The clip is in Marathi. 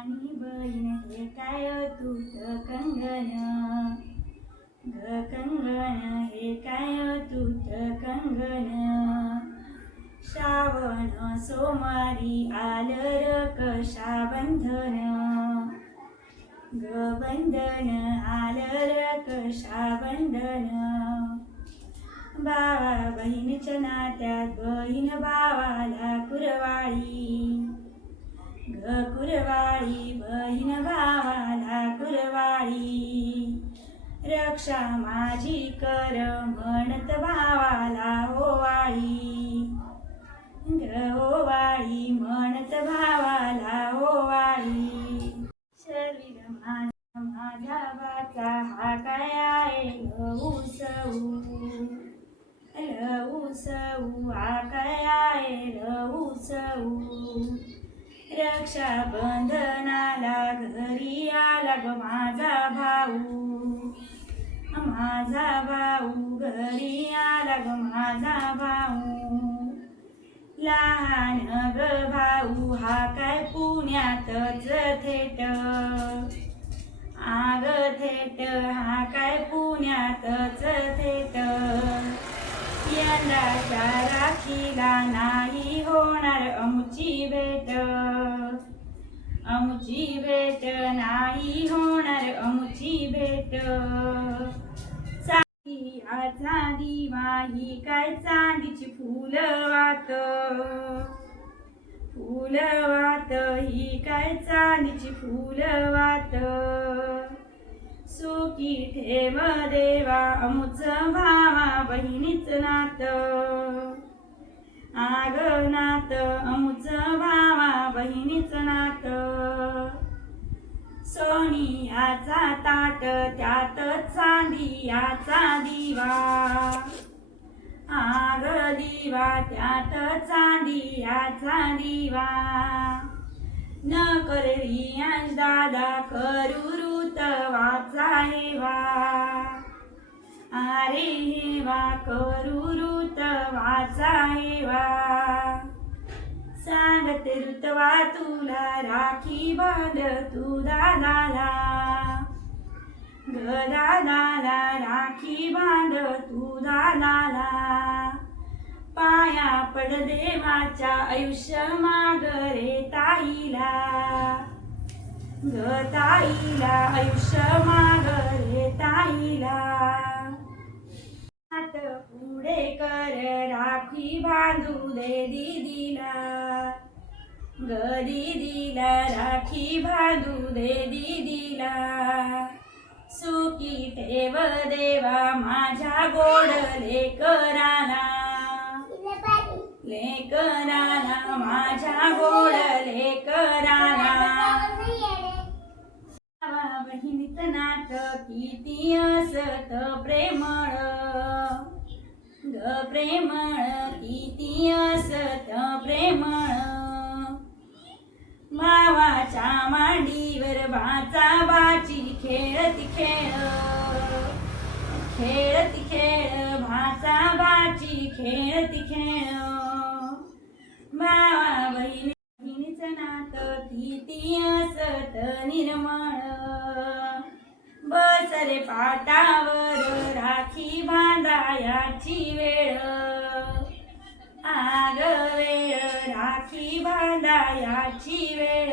आणि बहीण हे काय तूत कंगन ग कंगन हे काय तूत कंगन श्रावण सोमारी आलं कशा बंधन ग बंधन आलं कशा बंधन भावा बहिणीच्या नात्यात बहीण भावाला कुरवाळी ग कुरवाळी बहीण भावाला कुरवाळी रक्षा माझी कर म्हणत भावाला ओवाळी ग ओवाळी म्हणत भावाला ओवाळी शरीर माझा बाचा हा काय आहे लऊसऊ हा काय आहे लऊसऊ रक्षा बंधनाला घरी आला ग माझा भाऊ घरी आला ग माझा भाऊ लहान ग भाऊ हा काय पुण्यातच थेट आग थेट हा काय पुण्यातच थेट यंदाच्या राखीला नाही होणार आमची भेट नाही होणार आमची भेट चांदीचा दिवा ही काय चांदीची फुलवात ही काय चांदीची फुलवात सुखी ठेव देवा आमचं भावा बहिणीच नात आग नात आमचं भावा बहिणीच नात सोनियाचा ताट त्यात चांदियाचा दिवा आग दिवा त्यात चांदियाचा दिवा न करी दादा करू वाचा हेवा अरे हेवा करू वाचा हेवा सांगते ऋतवा तुला राखी बांध तू दादाला ग दादाला राखी बांध तू दादाला पाया पड देवाच्या आयुष्य माग रे ताईला ग ताईला आयुष्य माग रे ताईला हात पुढे कर राखी बांधू दे दीदीला ग दीदीला राखी बांधू दे दीदीला सुखी ठेव देवा माझ्या गोड लेकराला माझ्या गोड लेकराला बहिणीचं नात किती असत प्रेमळ ग प्रेमळ किती असत प्रेमळ भावाच्या मांडीवर बाची खेळती खेळ भाचा बाची खेळती खेळ भावा बहिणीचं नात किती असत निर्मळ बसरे पाटावर राखी बांधायाची वेळ आग वेळ राखी बांधायाची वेळ